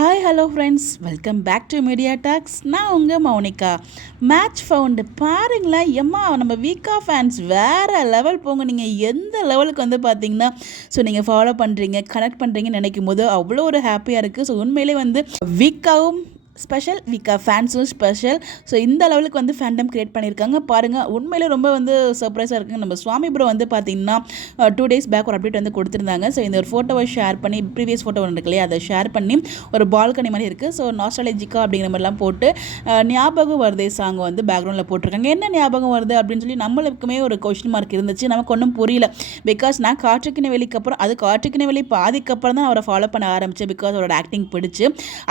Hi hello friends, welcome back to media talks. நான் உங்கள் Mounika. Match found பாருங்களேன், எம்மா நம்ம வீக்கா ஃபேன்ஸ் வேறு லெவல் போங்க. நீங்கள் எந்த லெவலுக்கு வந்து பார்த்தீங்கன்னா நீங்கள் ஃபாலோ பண்ணுறீங்க, கனெக்ட் பண்ணுறீங்கன்னு நினைக்கும் போது அவ்வளோ ஒரு ஹாப்பியாக இருக்குது. ஸோ உண்மையிலே வந்து வீக்காவும் ஸ்பெஷல், வீக்கா ஃபேன்ஸும் ஸ்பெஷல். ஸோ இந்த லெவலுக்கு வந்து ஃபேண்டம் க்ரியேட் பண்ணியிருக்காங்க பாருங்கள். உண்மையிலே ரொம்ப வந்து சர்ப்ரைஸாக இருக்குங்க. நம்ம சுவாமி ப்ரோ வந்து பார்த்தீங்கன்னா 2 days பேக் ஒரு அப்டேட் வந்து கொடுத்துருந்தாங்க. ஸோ இந்த ஒரு ஃபோட்டோவை ஷேர் பண்ணி, ப்ரீவியஸ் ஃபோட்டோ ஒன்று இருக்கு இல்லையா, அதை ஷேர் பண்ணி ஒரு பால்கனி மாதிரி இருக்குது. ஸோ நாஸ்டாலஜிக்கா அப்படிங்கிற மாதிரிலாம் போட்டு ஞாபகம் வருதே சாங் வந்து பேக்ரவுண்டில் போட்டிருக்காங்க. என்ன ஞாபகம் வருது அப்படின்னு சொல்லி நம்மளுக்குமே ஒரு கொஸ்டின் மார்க் இருந்துச்சு. நமக்கு ஒன்றும் புரியல. பிகாஸ் நான் காற்றுக்கின வெளிக்கு அப்புறம், அது காற்றுக்கின வெளி பாதிக்கப்புறம் தான் அவரை ஃபாலோ பண்ண ஆரம்பித்தேன். பிகாஸ் அவரோட ஆக்டிங் பிடிச்சி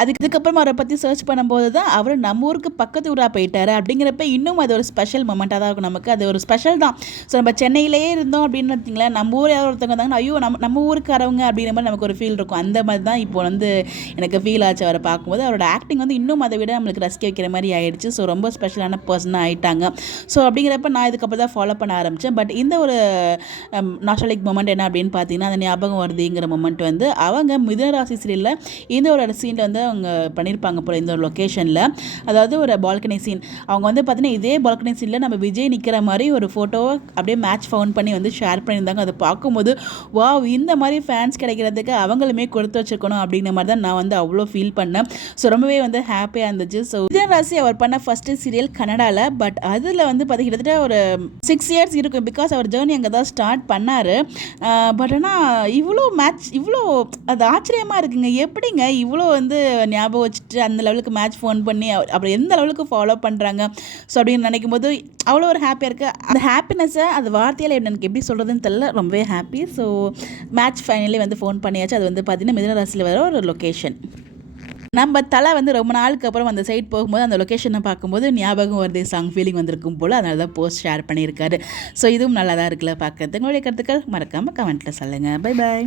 அதுக்கப்புறம் அவரை பற்றி சர்ச் பண்ணும்போது தான் அவர் நம்ம ஊருக்கு பக்கத்து ஊராக போயிட்டார். அப்படிங்கிறப்ப இன்னும் அது ஒரு ஸ்பெஷல் மொமெண்ட்டாக தான் இருக்கும் நமக்கு. அது ஒரு ஸ்பெஷல் தான். ஸோ நம்ம சென்னையிலேயே இருந்தோம் அப்படின்னு பார்த்தீங்களா, நம்ம ஊர் யாராவது ஒருத்தவங்க இருந்தாங்கன்னா ஐயோ நம்ம ஊருக்காரவங்க அப்படிங்கிற மாதிரி நமக்கு ஒரு ஃபீல் இருக்கும். அந்த மாதிரி தான் இப்போ வந்து எனக்கு ஃபீல் ஆச்சு அவரை பார்க்கும்போது. அவரோட ஆக்டிங் வந்து இன்னும் அதை விட நம்மளுக்கு ரசிக்க வைக்கிற மாதிரி ஆயிடுச்சு. ஸோ ரொம்ப ஸ்பெஷலான பர்சனாக ஆகிட்டாங்க. ஸோ அப்படிங்கிறப்ப நான் இதுக்கப்புறம் தான் ஃபாலோ பண்ண ஆரம்பித்தேன். பட் இந்த ஒரு நாஸ்டாலிக் மொமெண்ட் என்ன அப்படின்னு பார்த்தீங்கன்னா, அந்த ஞாபகம் வருதுங்கிற மொமெண்ட் வந்து அவங்க மிதுனராசி சீரியலில் இந்த ஒரு சீனில் வந்து அவங்க பண்ணியிருப்பாங்க போல. இந்த ஒரு லொக்கேஷனில், அதாவது ஒரு பால்கனி சீன். அவங்க வந்து பார்த்தீங்கன்னா இதே பால்கனி சீனில் நம்ம விஜய் நிற்கிற மாதிரி ஒரு ஃபோட்டோவை அப்படியே மேட்ச் ஃபவுண்ட் பண்ணி வந்து ஷேர் பண்ணியிருந்தாங்க. அதை பார்க்கும்போது வாவ், இந்த மாதிரி ஃபேன்ஸ் கிடைக்கிறதுக்கு அவங்களுமே கொடுத்து வச்சுருக்கணும் அப்படிங்கிற மாதிரி தான் நான் வந்து அவ்வளோ ஃபீல் பண்ணேன். ஸோ ரொம்பவே வந்து ஹாப்பியாக இருந்துச்சு. ஸோ மிதுனராசி அவர் பண்ண ஃபஸ்ட்டு சீரியல் கனடாவில். பட் அதில் வந்து பார்த்தீங்கன்னா கிட்டத்தட்ட ஒரு 6 years இருக்கும். பிகாஸ் அவர் ஜேர்னி அங்கே தான் ஸ்டார்ட் பண்ணார். பட் ஆனால் இவ்வளோ அது ஆச்சரியமாக இருக்குங்க. எப்படிங்க இவ்வளோ வந்து ஞாபகம் வச்சுட்டு அந்த லெவலுக்கு மேட்ச் ஃபோன் பண்ணி அப்புறம் எந்த லெவலுக்கு ஃபாலோ பண்ணுறாங்க. ஸோ அப்படின்னு நினைக்கும் போது அவ்வளோ ஒரு ஹாப்பியாக இருக்குது. அந்த ஹாப்பினஸ்ஸை அது வார்த்தையில் எனக்கு எப்படி சொல்கிறதுன்னு தெரியல. ரொம்பவே ஹாப்பி. ஸோ மேட்ச் ஃபைனலி வந்து ஃபோன் பண்ணியாச்சு. அது வந்து பார்த்திங்கன்னா மிதுனராசியில் வர ஒரு லொக்கேஷன். நம்ம தலை வந்து ரொம்ப நாளுக்கு அப்புறம் அந்த சைட் போகும்போது அந்த லொக்கேஷனை பார்க்கும்போது ஞாபகம் வருது சாங் ஃபீலிங் வந்திருக்கும் போல். அதனால தான் போஸ்ட் ஷேர் பண்ணியிருக்காரு. ஸோ இதுவும் நல்லா தான் இருக்குல்ல பார்க்குறது. உங்களுடைய கருத்துக்கள் மறக்காமல் கமெண்ட்டில் சொல்லுங்கள். Bye bye.